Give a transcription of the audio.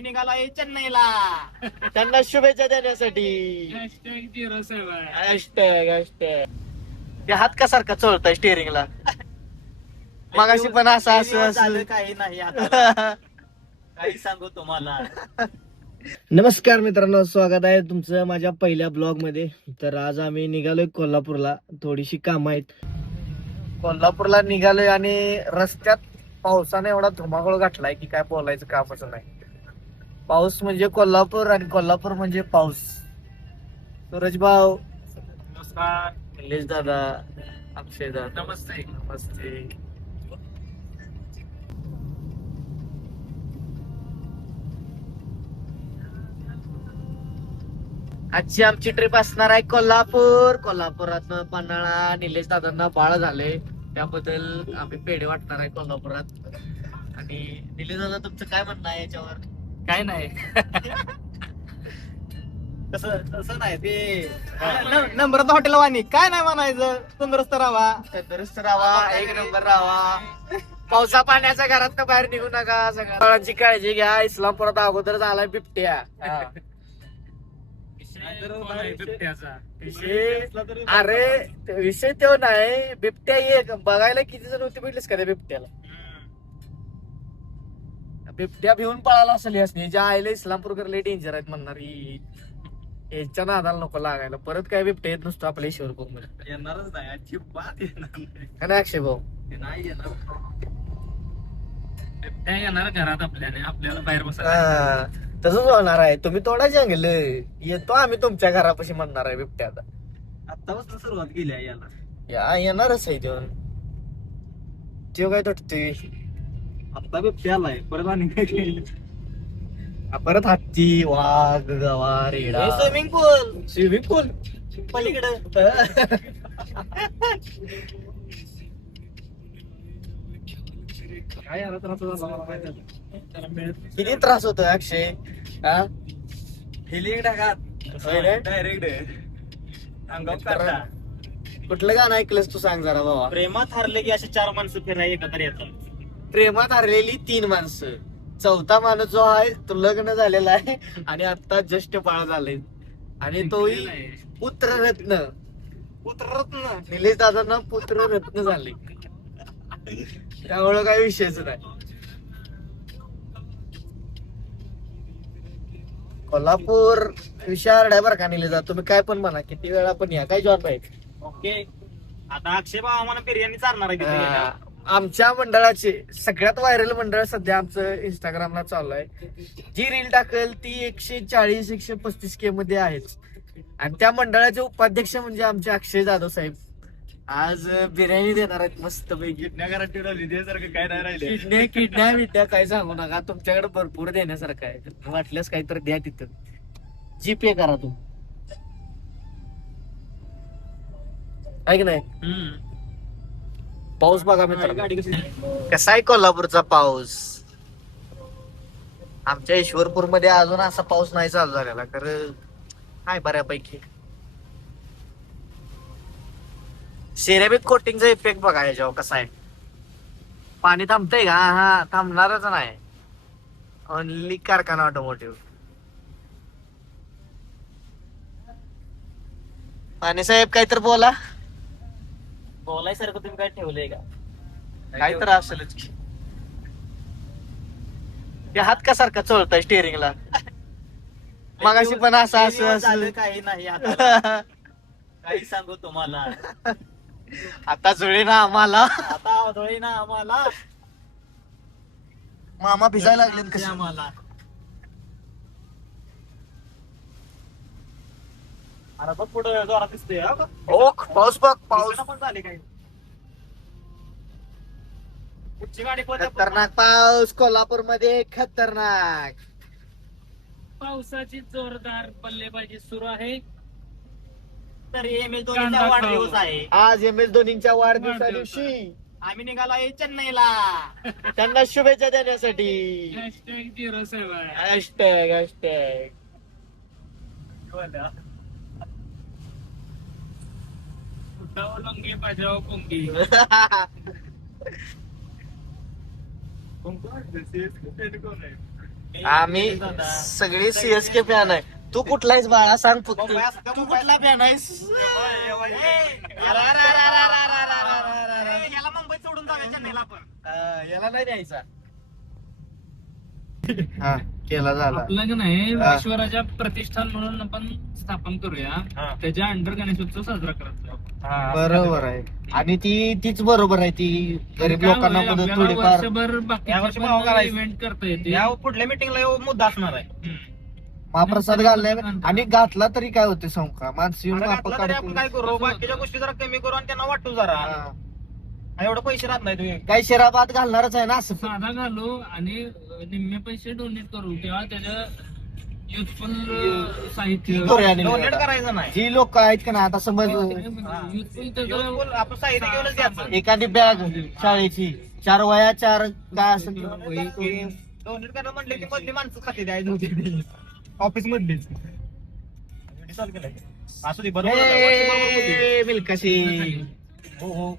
निघालाय चेन्नईला. त्यांना शुभेच्छा देण्यासाठी ते हात कसारखा चोळताय स्टेअरिंगला. मगाशी पण असं असं झालं काही नाही आता. काही सांगू तुम्हाला. नमस्कार मित्रांनो, स्वागत आहे तुमचं माझ्या पहिल्या ब्लॉग मध्ये. तर आज आम्ही निघालोय कोल्हापूरला, थोडीशी कामं आहेत. कोल्हापूरला निघालोय आणि रस्त्यात पावसाने एवढा धुमाकूळ घातलाय की काय बोलायचं कामच नाही. पाऊस म्हणजे कोल्हापूर आणि कोल्हापूर म्हणजे पाऊस. सूरज भाऊ नमस्कार. निलेश दादा, अक्षय दादा, नमस्ते. नमस्ते. आजची आमची ट्रिप असणार आहे कोल्हापूर. कोल्हापुरात पन्हाळा. निलेश दादांना बाळ झाले, त्याबद्दल आम्ही पेढे वाटणार आहे कोल्हापुरात. आणि निलेश दादा, तुमचं काय म्हणणं आहे याच्यावर? काय नाही. तसं नाही ते नंबरात हॉटेल वाणी काय नाही म्हणायचं. तंदुरुस्त राहा, तंदुरुस्त राहा, एक नंबर राहा. पावसा पाण्याच्या घरात बाहेर निघू नका. सगळ्यांची काळजी घ्या. इस्लामपुरात अगोदरच आलाय बिबट्या. अरे विषय तो नाही, बिबट्या एक बघायला किती जण होते बघितलेस का त्या बिबट्याला? बिबट्या भिवून पळाला असेल यासनी. ज्या आईला इस्लामपूरकर लय डेंजर आहेत म्हणणार, याच्या नादाला नको लागायला. परत काय बिबट्या येत नसतो आपल्या ईश्वरपूर मध्ये. येणारच नाही, अजिबात येणार नाही. आणि अक्षय भाऊ नाही येणार. येणार घरात आपल्याला बाहेर तसंच होणार आहे. तुम्ही तोडा जंगल येतो, आम्ही तुमच्या घरापाशी म्हणणार आहे बिबट्या. आता आतापासून सुरुवात केली आहे याला. या येणारच आहे तो काय तुटतोय. आता बिबट्या आलाय, परत आणि काय केलं? परत हत्ती, वाघ, गवा, रेडा. स्विमिंग पूल स्विमिंग पूल पलीकडे. काय याला त्रास झाला मला माहिती नाही. किती त्रास होतोय अक्षय? हिलिंग टाका होय रे? डायरेक्ट अंगावर काढा. कुठलं गाणं ऐकलंस तू, सांग जरा बाबा. प्रेमात हरले की असे 4 माणसं फिरायला एकत्र येतात. प्रेमात हरलेली 3 माणसं, चौथा माणूस जो आहे तो लग्न झालेला आहे आणि आता जस्ट बाळ झालंय. आणि तोही पुत्ररत्न. पुत्ररत्न निलेश दादांना पुत्ररत्न झाले, त्यामुळे काही विषयच नाही. कोल्हापूर विशाळ आहे बरं का निलेश दादा. तुम्ही काय पण म्हणा, किती वेळा पण या, काय जॉब आहे. ओके. आता अक्षय भाऊ आम्हाला बिर्याणी चालणार आहे तिथे गेल्यावर. आमच्या मंडळाचे सगळ्यात व्हायरल मंडळ सध्या आमचं इंस्टाग्रामला चालू आहे. जी रील टाकेल ती 140-135K मध्ये आहेच. आणि त्या मंडळाचे उपाध्यक्ष म्हणजे आमचे अक्षय जाधव साहेब. आज बिर्याणी देणार आहेत मस्त पैकी. सारखं काय नाही राहिले. किडनॅप काय सांगू नका, तुमच्याकडे भरपूर देण्यासारखं आहे. वाटल्यास काहीतरी द्या तिथं. जीपे करा तुम्ही, आहे की नाही? पाऊस बघा मित्रांनो कसा आहे कोल्हापूरचा पाऊस. आमच्या ईश्वरपूर मध्ये अजून असा पाऊस नाही चालू झालेला, खरं आहे बऱ्यापैकी. सिरेमिक कोटिंगचा इफेक्ट बघा याच्यावर कसा आहे. पाणी थांबतंय का? हा, थांबणारच नाही. ओनली कारखाना ऑटोमोटिव्ह. पाणी साहेब काहीतरी बोला. बोलायसारखं तुम्ही काय ठेवलंय का? काय तर असेलच की. ते हात कसारखा चोळताय स्टेअरिंगला. मगाशी पण असं असं झालं असं काही नाही आता. काही सांगू तुम्हाला. आता जुळे ना आम्हाला. आता अवधळी ना आम्हाला. मामा भिजायला लागलेत कसे. आम्हाला अरे बघ पुढे जोरात दिसतोय. ओ पाऊस बघ, पाऊस पण झाले काही. पुढची गाडी खतरनाक पाऊस कोल्हापूर मध्ये, खतरनाक. पावसाची जोरदार बल्लेबाजी सुरू आहे. तर MS धोनीचा वाढदिवस आहे. आज MS धोनींच्या वाढदिवसा दिवशी आम्ही निघालोय चेन्नईला. त्यांना शुभेच्छा देण्यासाठी. हॅशटॅग लंगी बजाव कुंगी. आम्ही सगळे सीएसके फॅन आहे. तू कुठला आहेस बाळा सांग फक्त. तू कुठला फॅन आहेस? याला मुंबईत सोडून जाऊया चेन्नईला आपण. याला नाही द्यायचा. हा केला झाला. आपलं का नाही हा. ईश्वराच्या प्रतिष्ठान म्हणून आपण स्थापन करूया. हा. त्याच्या अंडर गणेशोत्सव साजरा करायचा. बरोबर आहे. आणि तीच बरोबर आहे. ती गरीब लोकांना मदत थोडीफार. वर्षभर यावर्षी भाव बाकी करायचं. इव्हेंट करता येते. या पुढल्या मिटिंगला मुद्दा असणार आहे. महाप्रसाद घाललाय आणि घातला तरी काय होते सांगू का माणसं येऊन आता माप घातला तरी आपण काय काढतील. करू बाकीच्या गोष्टी जरा कमी करू आणि त्यांना वाटू जरा. हा. एवढे पैसे राहत नाही तुम्ही. काही शराबात घालणारच आहे ना असं. साधा घालू आणि निम्मे पैसे डोनेट करू तेव्हा त्याचं युथफुल साहित्य करूया आणि डोनेट करायचं नाही. जी लोक आहेत का ना आता समज युथफुल त्याचं बोल, आपण साहित्य घेऊनच द्यायचं. एखादी बॅग शाळेची 4 वया 4 काय असेल ते. डोनेट करायला म्हटले की मधली माणसं खाते द्यायची होती ऑफिस मधलीच. सॉल्व केलंय. असू दे बरोबर आहे. बरोबर बोलली. हे, बिलकशी हो हो